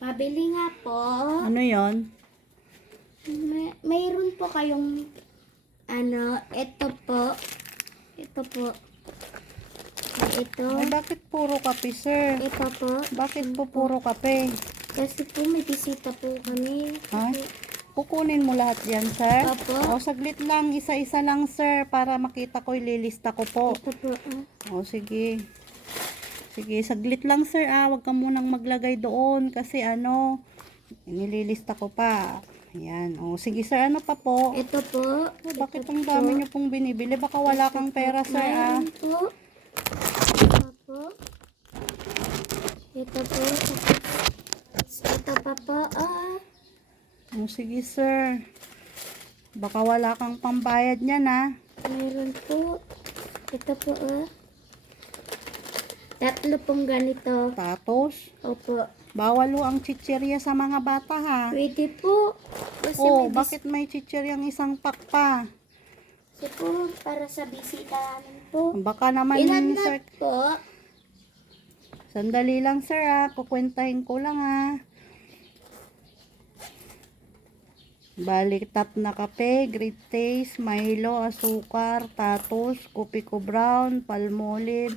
Pabili nga po. Ano yon? Mayroon po kayong ito po. Ito po. Ito. Ay, bakit puro kape, sir? Ito po. Bakit po puro kape? Kasi po may bisita po kami. Ha? Kukunin mo lahat yan, sir? Opo. O, saglit lang. Isa-isa lang, sir. Para makita ko, ililista ko po. Ito po. O, sige. Sige, saglit lang, sir. Huwag ka munang maglagay doon. Kasi nililista ko pa. Ayan. O, sige, sir. Ano pa po? Ito po. Bakit ang dami niyo pong binibili? Baka wala kang pera, sir, Mayroon po. Ito po. Ito po. Ito pa po. O, sige, sir. Baka wala kang pambayad niyan, ha? Mayroon po. Ito po. Tatlo pong ganito. Tatos. Opo. Bawal ho ang chichirya sa mga bata, ha? Pwede po. Kasi Oh, may bakit may chichiryang isang pack pa? Kasi po, para sa bisita namin po. Baka naman, Ilan na sir. po? Sandali lang, sir, ha? Kukwentahin ko lang, ha? Balik tap na kape, Great Taste, Milo, asukar, tatos, Kopiko Brown, Palmolive,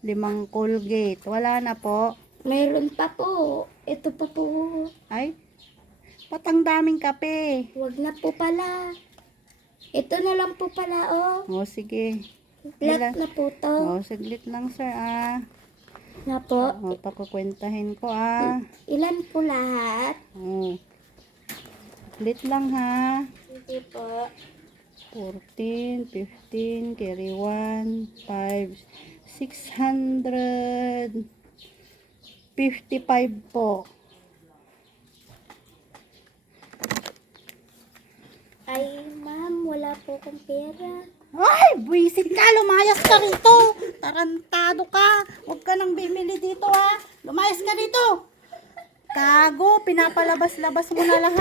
5 Colgate. Wala na po. Mayroon pa po. Ito pa po. Ay, patang daming kape. Huwag na po pala. Ito na lang po pala, O, sige. Flat na po to. O, saglit lang, sir, Na po. O, pakukwentahin ko, Ilan po lahat? O, saglit lang, ha? Hindi po. 14, 15, carry 1, 5, 655 po. Ay, ma'am, wala po akong pera. Ay, buwisit ka, lumayas ka rito. Tarantado ka. Huwag ka nang bimili dito, ha. Lumayas ka rito. Kago, pinapalabas-labas mo na lahat.